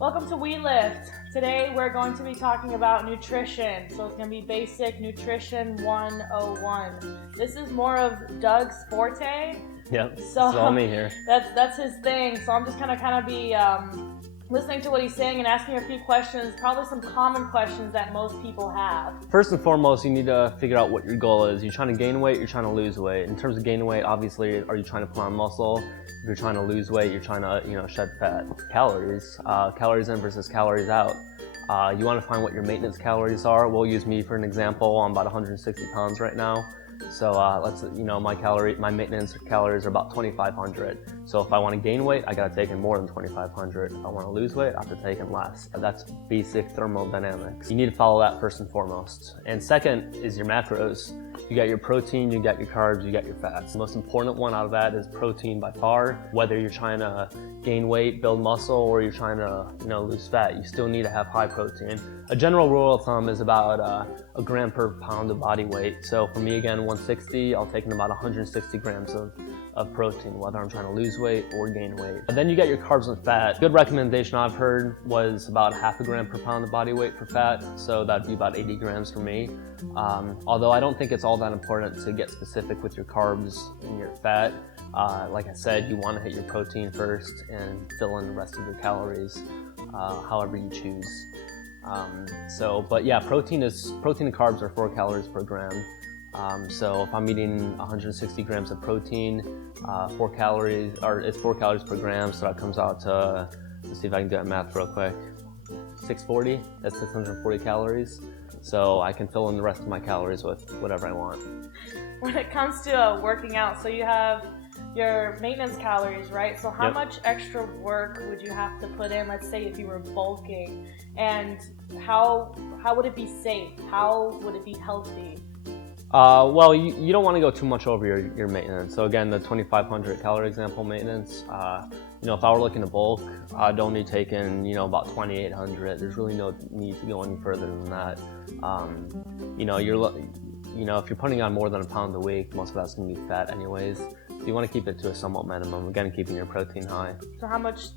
Welcome to We Lift. Today we're going to be talking about nutrition. So it's going to be basic nutrition 101. This is more of Doug's forte. Yep, So it's all me here. That's his thing. So I'm just going to kind of be listening to what he's saying and asking a few questions, probably some common questions that most people have. First and foremost, you need to figure out what your goal is. You're trying to gain weight, you're trying to lose weight. In terms of gaining weight, obviously, are you trying to put on muscle? If you're trying to lose weight, you're trying to, shed fat. Calories, calories in versus calories out. You want to find what your maintenance calories are. We'll use me for an example. I'm about 160 pounds right now. So my maintenance calories are about 2,500. So if I want to gain weight, I gotta take in more than 2,500. If I want to lose weight, I have to take in less. That's basic thermodynamics. You need to follow that first and foremost. And second is your macros. You got your protein, you got your carbs, you got your fats. The most important one out of that is protein by far. Whether you're trying to gain weight, build muscle, or you're trying to lose fat, you still need to have high protein. A general rule of thumb is about a gram per pound of body weight. So for me, again, 160, I'll take in about 160 grams of protein, whether I'm trying to lose weight or gain weight. And then you got your carbs and fat. Good recommendation I've heard was about half a gram per pound of body weight for fat. So that'd be about 80 grams for me. Although I don't think it's all that important to get specific with your carbs and your fat. Like I said, you want to hit your protein first and fill in the rest of your calories, however you choose. Protein and carbs are 4 calories per gram. So if I'm eating 160 grams of protein, 4 calories per gram, so that comes out to, let's see if I can do that math real quick, 640, that's 640 calories. So I can fill in the rest of my calories with whatever I want. When it comes to working out, so you have your maintenance calories, right? So how much extra work would you have to put in, let's say if you were bulking, and how would it be safe? How would it be healthy? You don't want to go too much over your maintenance. So again, the 2,500 calorie example maintenance, if I were looking to bulk, I'd only take in, about 2,800. There's really no need to go any further than that. If you're putting on more than a pound a week, most of that's going to be fat anyways. So you want to keep it to a somewhat minimum, again, keeping your protein high. So how much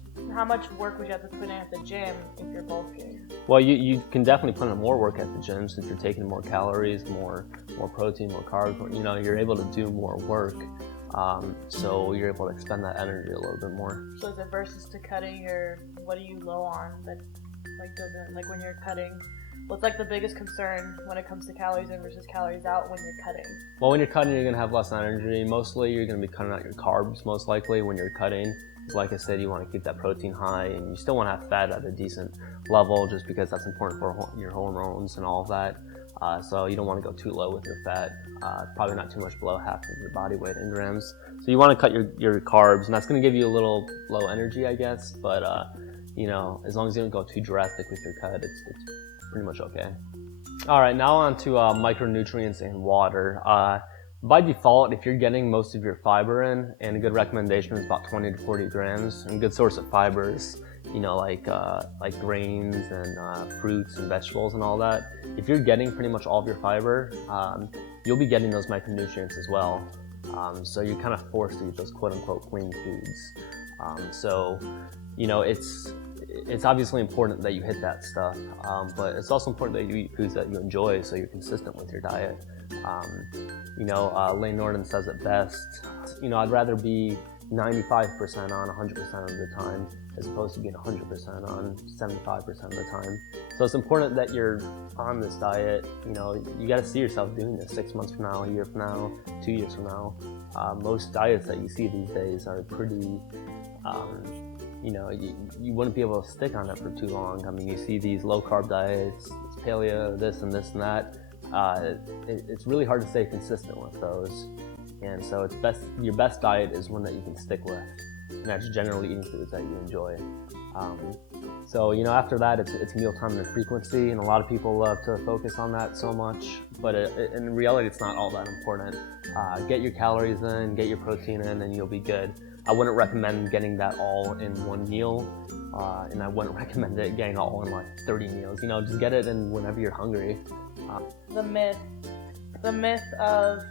work would you have to put in at the gym if you're bulking? Well, you can definitely put in more work at the gym since you're taking more calories, more protein, more carbs. You're able to do more work, so you're able to expend that energy a little bit more. So is it versus to cutting what are you low on? Like when you're cutting, what's like the biggest concern when it comes to calories in versus calories out when you're cutting? Well, when you're cutting, you're going to have less energy. Mostly, you're going to be cutting out your carbs, most likely, when you're cutting. Like I said, you want to keep that protein high, and you still want to have fat at a decent level just because that's important for your hormones and all of that. So you don't want to go too low with your fat. Probably not too much below half of your body weight in grams. So you want to cut your carbs, and that's going to give you a little low energy, I guess. But, as long as you don't go too drastic with your cut, it's pretty much okay. All right, now on to micronutrients and water. By default, if you're getting most of your fiber in, and a good recommendation is about 20 to 40 grams, and a good source of fibers, like grains and fruits and vegetables and all that. If you're getting pretty much all of your fiber, you'll be getting those micronutrients as well. So you're kind of forced to eat those quote-unquote clean foods. It's obviously important that you hit that stuff, but it's also important that you eat foods that you enjoy so you're consistent with your diet. Layne Norton says it best, I'd rather be 95% on 100% of the time as opposed to being 100% on 75% of the time. So it's important that you're on this diet. You got to see yourself doing this 6 months from now, a year from now, 2 years from now. Most diets that you see these days are pretty, you wouldn't be able to stick on it for too long. I mean, you see these low carb diets, it's paleo, this and this and that. It's really hard to stay consistent with those. And so your best diet is one that you can stick with. And that's generally eating foods that you enjoy. After that, it's mealtime and frequency. And a lot of people love to focus on that so much. But in reality, it's not all that important. Get your calories in, get your protein in, and you'll be good. I wouldn't recommend getting that all in one meal, and I wouldn't recommend getting all in like 30 meals. Just get it in whenever you're hungry. The myth of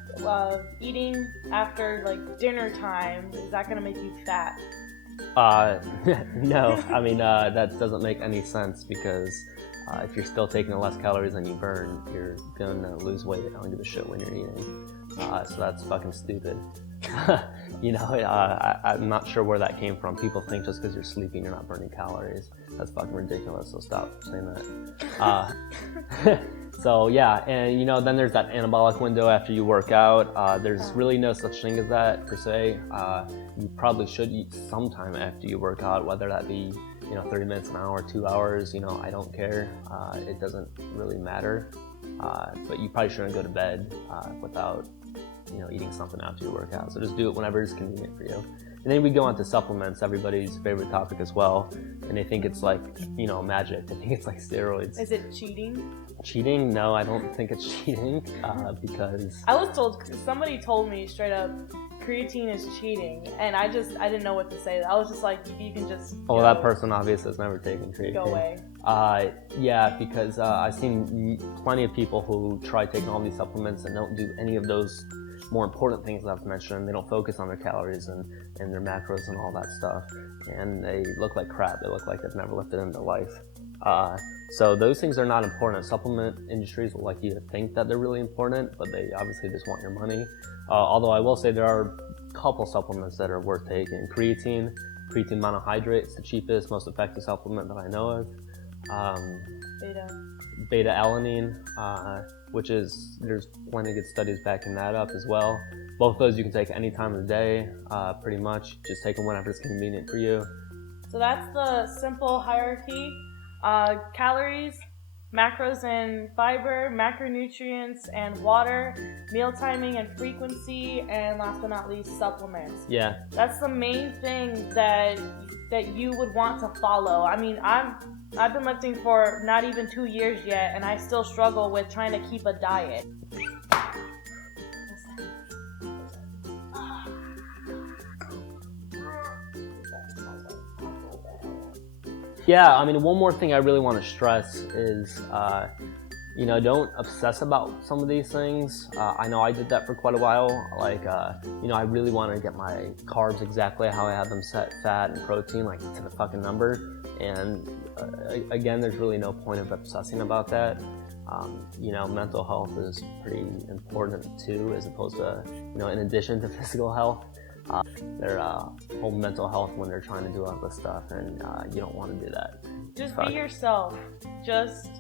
eating after like dinner time, is that going to make you fat? No, I mean, that doesn't make any sense because if you're still taking less calories than you burn, you're gonna lose weight. I don't give a shit when you're eating. So that's fucking stupid. I'm not sure where that came from. People think just because you're sleeping, you're not burning calories. That's fucking ridiculous, so stop saying that. So yeah, and then there's that anabolic window after you work out. There's really no such thing as that per se. You probably should eat sometime after you work out, whether that be 30 minutes, an hour, 2 hours. I don't care. It doesn't really matter. But you probably shouldn't go to bed without eating something after your workout. So just do it whenever it's convenient for you. And then we go on to supplements, everybody's favorite topic as well. And they think it's like, magic. They think it's like steroids. Is it cheating? Cheating? No, I don't think it's cheating because... I was told, somebody told me straight up, creatine is cheating. And I didn't know what to say. I was just like, you can just... Oh, that person obviously has never taken creatine. Go away. Yeah, because I've seen plenty of people who try taking all these supplements and don't do any of those more important things that I've mentioned. They don't focus on their calories and their macros and all that stuff, and they look like crap. They look like they've never lifted in their life. So those things are not important. Supplement industries will like you to think that they're really important, but they obviously just want your money. Although I will say there are a couple supplements that are worth taking. Creatine monohydrate is the cheapest, most effective supplement that I know of. Beta alanine, which is, there's plenty of good studies backing that up as well. Both of those you can take any time of the day, pretty much. Just take them whenever it's convenient for you. So that's the simple hierarchy. Calories, macros and fiber, macronutrients and water, meal timing and frequency, and last but not least, supplements. Yeah. That's the main thing that you would want to follow. I mean, I've been lifting for not even 2 years yet, and I still struggle with trying to keep a diet. Yeah, I mean, one more thing I really want to stress is, don't obsess about some of these things. I know I did that for quite a while. Like, I really want to get my carbs exactly how I have them set, fat and protein, like to the fucking number. And again, there's really no point of obsessing about that. Mental health is pretty important too, as opposed to, in addition to physical health. Their whole mental health when they're trying to do all this stuff, and you don't want to do that. Just be yourself. Just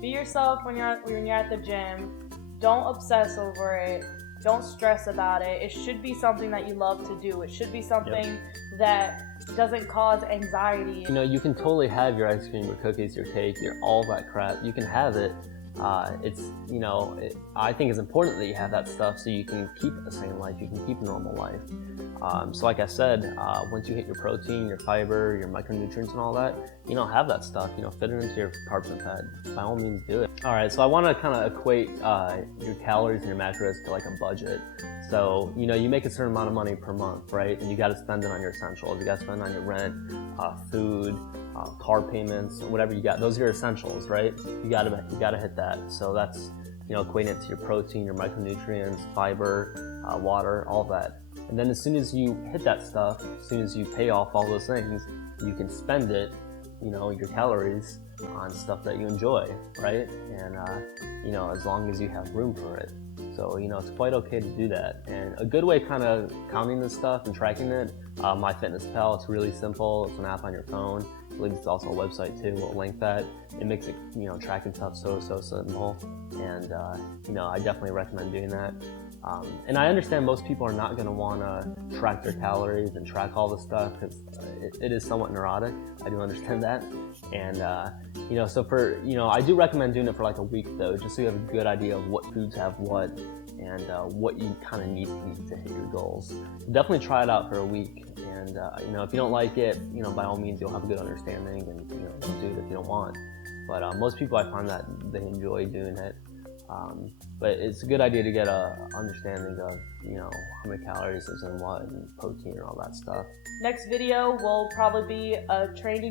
be yourself when you're at the gym. Don't obsess over it. Don't stress about it. It should be something that you love to do. It should be something that doesn't cause anxiety. You can totally have your ice cream, your cookies, your cake, all that crap. You can have it. I think it's important that you have that stuff so you can keep the same life, you can keep a normal life. So like I said, once you hit your protein, your fiber, your micronutrients and all that, have that stuff, fit it into your carbs and fat. By all means, do it. All right, so I want to kind of equate your calories and your macros to like a budget. So, you make a certain amount of money per month, right? And you got to spend it on your essentials. You got to spend it on your rent, food, car payments, whatever you got. Those are your essentials, right? You got to hit that. So that's, equating it to your protein, your micronutrients, fiber, water, all that. And then as soon as you hit that stuff, as soon as you pay off all those things, you can spend it, your calories on stuff that you enjoy, right? And, as long as you have room for it. So, it's quite okay to do that. And a good way kind of counting this stuff and tracking it, MyFitnessPal, it's really simple. It's an app on your phone. I believe it's also a website too. We'll link that. It makes it, tracking stuff so simple. And, I definitely recommend doing that. And I understand most people are not going to want to track their calories and track all this stuff because it is somewhat neurotic. I do understand that. And, so for, I do recommend doing it for like a week though, just so you have a good idea of what foods have what and what you kind of need to eat to hit your goals. So definitely try it out for a week. And, if you don't like it, by all means, you'll have a good understanding and, don't do it if you don't want. But most people, I find that they enjoy doing it. But it's a good idea to get a understanding of, how many calories is in what and protein and all that stuff. Next video will probably be a training